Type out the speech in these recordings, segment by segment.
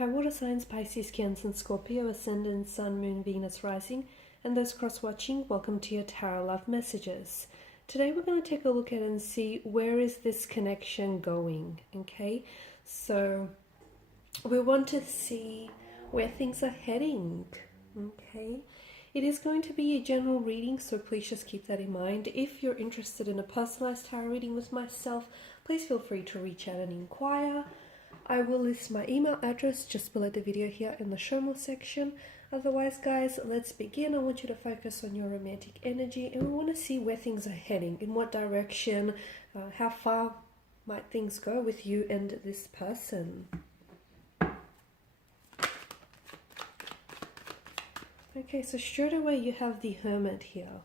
Hi, water signs, Pisces, Cancer, and Scorpio, Ascendant, Sun, Moon, Venus, Rising, and those cross-watching, welcome to your Tarot Love Messages. Today we're going to take a look at and see where is this connection going, okay? So we want to see where things are heading, okay? It is going to be a general reading, so please just keep that in mind. If you're interested in a personalized tarot reading with myself, please feel free to reach out and inquire. I will list my email address just below the video here in the show more section. Otherwise, guys, let's begin. I want you to focus on your romantic energy, and we want to see where things are heading, in what direction, how far might things go with you and this person. Okay, so straight away you have the Hermit here.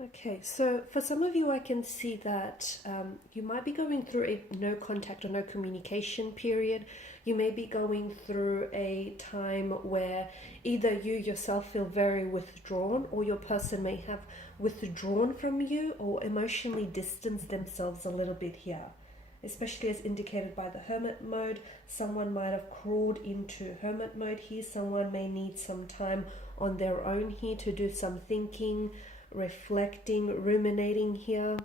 Okay, so for some of you, I can see that you might be going through a no contact or no communication period. You may be going through a time where either you yourself feel very withdrawn, or your person may have withdrawn from you or emotionally distanced themselves a little bit here. Especially as indicated by the Hermit mode, someone might have crawled into Hermit mode here. Someone may need some time on their own here to do some thinking, reflecting, ruminating here.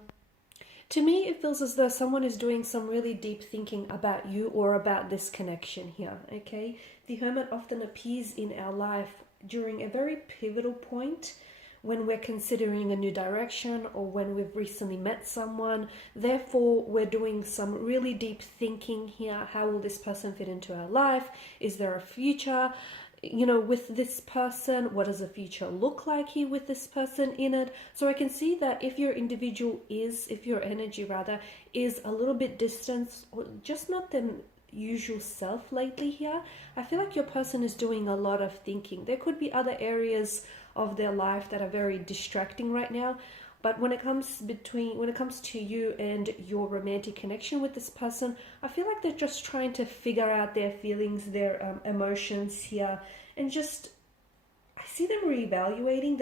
To me, it feels as though someone is doing some really deep thinking about you or about this connection here, okay? The Hermit often appears in our life during a very pivotal point when we're considering a new direction or when we've recently met someone. Therefore, we're doing some really deep thinking here. How will this person fit into our life? Is there a future, with this person? What does the future look like here with this person in it? So I can see that if your energy rather is a little bit distant or just not the usual self lately here, I feel like your person is doing a lot of thinking. There could be other areas of their life that are very distracting right now. But when it comes to you and your romantic connection with this person, I feel like they're just trying to figure out their feelings, their emotions here, and just, I see them reevaluating.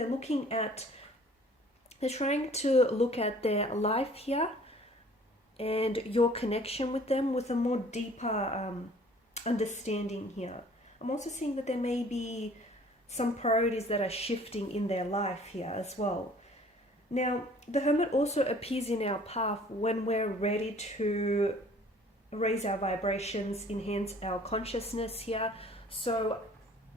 They're trying to look at their life here and your connection with them with a more deeper understanding here. I'm also seeing that there may be some priorities that are shifting in their life here as well. Now, the Hermit also appears in our path when we're ready to raise our vibrations, enhance our consciousness here. So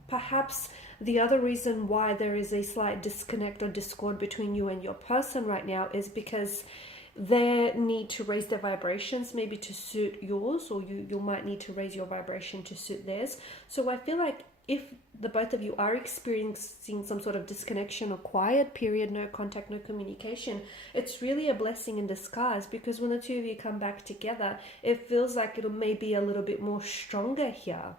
perhaps the other reason why there is a slight disconnect or discord between you and your person right now is because they need to raise their vibrations maybe to suit yours, or you might need to raise your vibration to suit theirs. So I feel like if the both of you are experiencing some sort of disconnection or quiet period, no contact, no communication, it's really a blessing in disguise, because when the two of you come back together, it feels like it'll maybe a little bit more stronger here.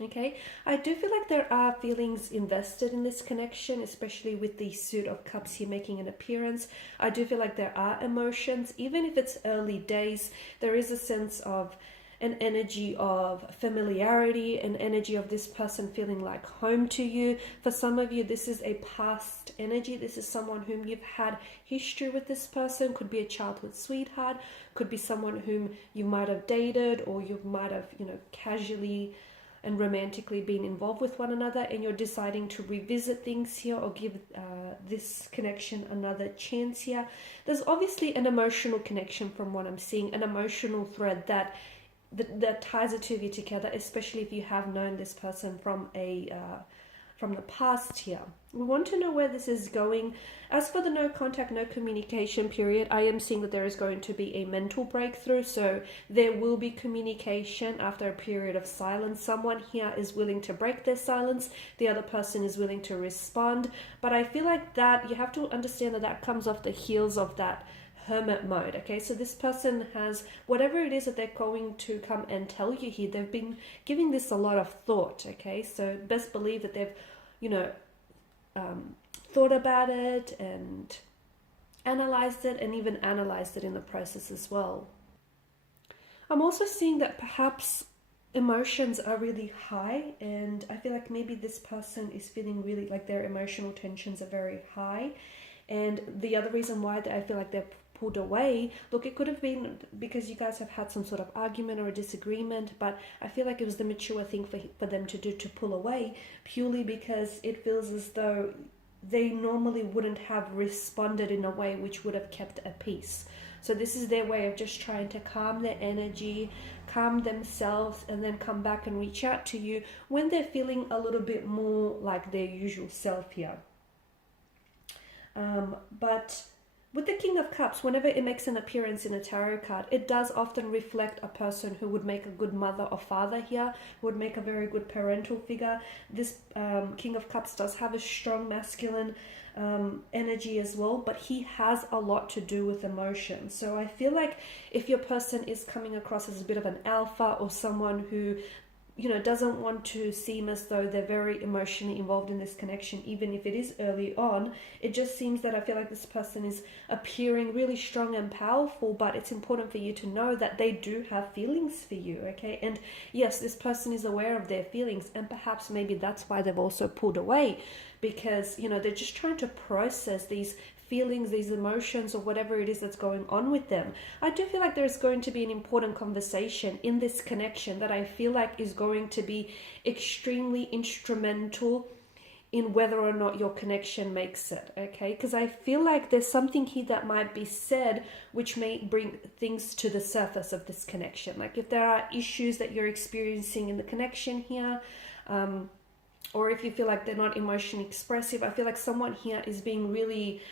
Okay, I do feel like there are feelings invested in this connection, especially with the Suit of Cups here making an appearance. I do feel like there are emotions, even if it's early days. There is a sense of an energy of familiarity, an energy of this person feeling like home to you. For some of you, this is a past energy. This is someone whom you've had history with. This person could be a childhood sweetheart, could be someone whom you might have dated, or you might have, casually and romantically been involved with one another, and you're deciding to revisit things here or give this connection another chance here. There's obviously an emotional connection from what I'm seeing, an emotional thread that ties the two of you together, especially if you have known this person from a from the past here. We want to know where this is going. As for the no contact, no communication period, I am seeing that there is going to be a mental breakthrough. So there will be communication after a period of silence. Someone here is willing to break their silence. The other person is willing to respond. But I feel like that you have to understand that that comes off the heels of that hermit mode. Okay, so this person has whatever it is that they're going to come and tell you here, they've been giving this a lot of thought. Okay, so best believe that they've, you know, thought about it and analyzed it, and even analyzed it in the process as well. I'm also seeing that perhaps emotions are really high, and I feel like maybe this person is feeling really like their emotional tensions are very high. And the other reason why I feel like they're pulled away, look, it could have been because you guys have had some sort of argument or a disagreement, but I feel like it was the mature thing for them to do, to pull away, purely because it feels as though they normally wouldn't have responded in a way which would have kept a peace. So this is their way of just trying to calm their energy, calm themselves, and then come back and reach out to you when they're feeling a little bit more like their usual self here. But with the King of Cups, whenever it makes an appearance in a tarot card, it does often reflect a person who would make a good mother or father here, who would make a very good parental figure. This King of Cups does have a strong masculine energy as well, but he has a lot to do with emotion. So I feel like if your person is coming across as a bit of an alpha, or someone who, you know, doesn't want to seem as though they're very emotionally involved in this connection, even if it is early on, it just seems that I feel like this person is appearing really strong and powerful, but it's important for you to know that they do have feelings for you, okay? And yes, this person is aware of their feelings, and perhaps maybe that's why they've also pulled away, because, you know, they're just trying to process these feelings, these emotions, or whatever it is that's going on with them. I do feel like there's going to be an important conversation in this connection that I feel like is going to be extremely instrumental in whether or not your connection makes it, okay? Because I feel like there's something here that might be said which may bring things to the surface of this connection. Like if there are issues that you're experiencing in the connection here, or if you feel like they're not emotionally expressive, I feel like someone here is being really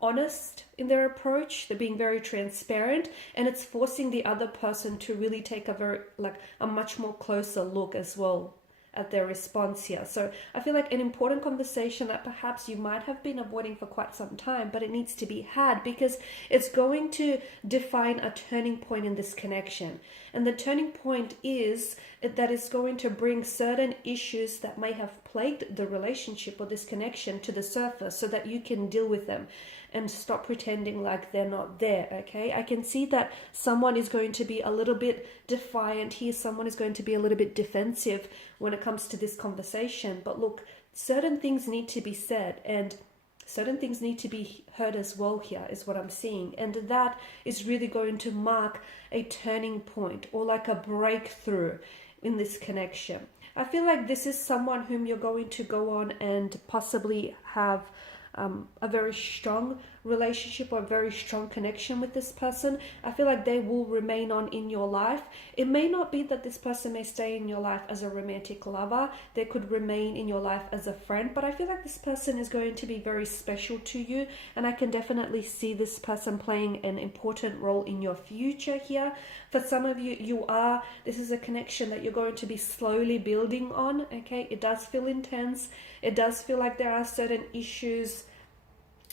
honest in their approach. They're being very transparent, and it's forcing the other person to really take a much more closer look as well at their response here. So I feel like an important conversation that perhaps you might have been avoiding for quite some time, but it needs to be had, because it's going to define a turning point in this connection. And the turning point is that it's going to bring certain issues that may have plagued the relationship or this connection to the surface, so that you can deal with them and stop pretending like they're not there, okay? I can see that someone is going to be a little bit defiant here. Someone is going to be a little bit defensive when it comes to this conversation. But look, certain things need to be said, and certain things need to be heard as well here, is what I'm seeing. And that is really going to mark a turning point, or like a breakthrough in this connection. I feel like this is someone whom you're going to go on and possibly have a very strong relationship or a very strong connection with this person. I feel like they will remain on in your life. It may not be that this person may stay in your life as a romantic lover. They could remain in your life as a friend, but I feel like this person is going to be very special to you, and I can definitely see this person playing an important role in your future here. For some of you, this is a connection that you're going to be slowly building on, okay? It does feel intense. It does feel like there are certain issues,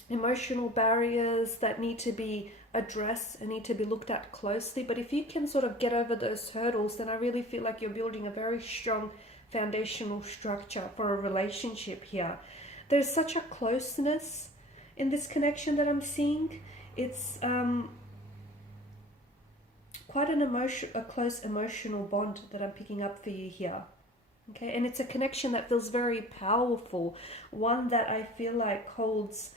emotional barriers that need to be addressed and need to be looked at closely. But if you can sort of get over those hurdles, then I really feel like you're building a very strong foundational structure for a relationship here. There's such a closeness in this connection that I'm seeing. It's quite a close emotional bond that I'm picking up for you here. Okay, and it's a connection that feels very powerful, one that I feel like holds,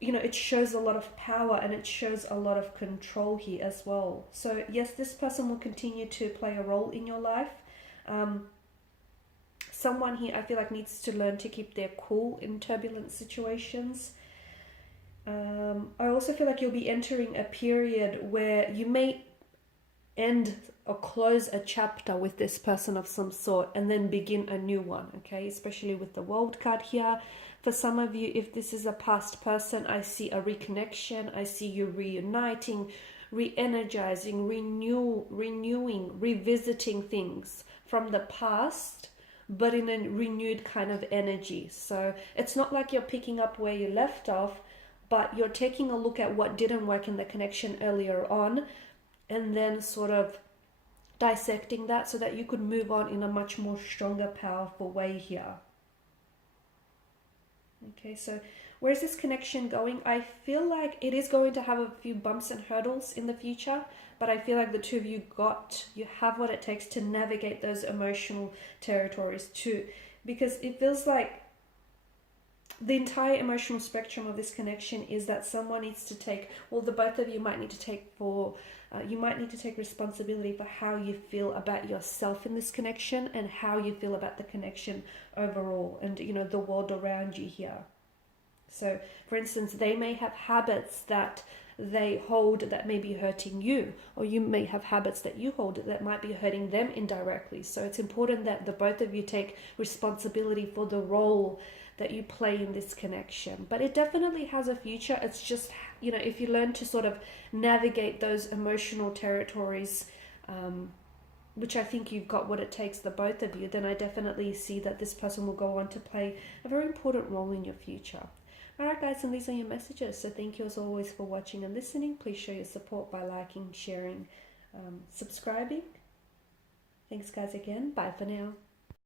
you know, it shows a lot of power and it shows a lot of control here as well. So yes, this person will continue to play a role in your life. Someone here I feel like needs to learn to keep their cool in turbulent situations. I also feel like you'll be entering a period where you may end or close a chapter with this person of some sort and then begin a new one, okay? Especially with the World card here. For some of you, if this is a past person, I see a reconnection. I see you reuniting, re-energizing, renewing, revisiting things from the past, but in a renewed kind of energy. So it's not like you're picking up where you left off, but you're taking a look at what didn't work in the connection earlier on, and then sort of dissecting that so that you could move on in a much more stronger, powerful way here. Okay, so where's this connection going? I feel like it is going to have a few bumps and hurdles in the future, but I feel like the two of you have what it takes to navigate those emotional territories too, because it feels like the entire emotional spectrum of this connection is that someone needs to take, well, the both of you might need to take responsibility for how you feel about yourself in this connection and how you feel about the connection overall and, you know, the world around you here. So, for instance, they may have habits that they hold that may be hurting you, or you may have habits that you hold that might be hurting them indirectly. So it's important that the both of you take responsibility for the role that you play in this connection. But it definitely has a future. It's just, you know, if you learn to sort of navigate those emotional territories, which I think you've got what it takes, the both of you, then I definitely see that this person will go on to play a very important role in your future. Alright guys, and these are your messages. So thank you as always for watching and listening. Please show your support by liking, sharing, subscribing. Thanks guys again. Bye for now.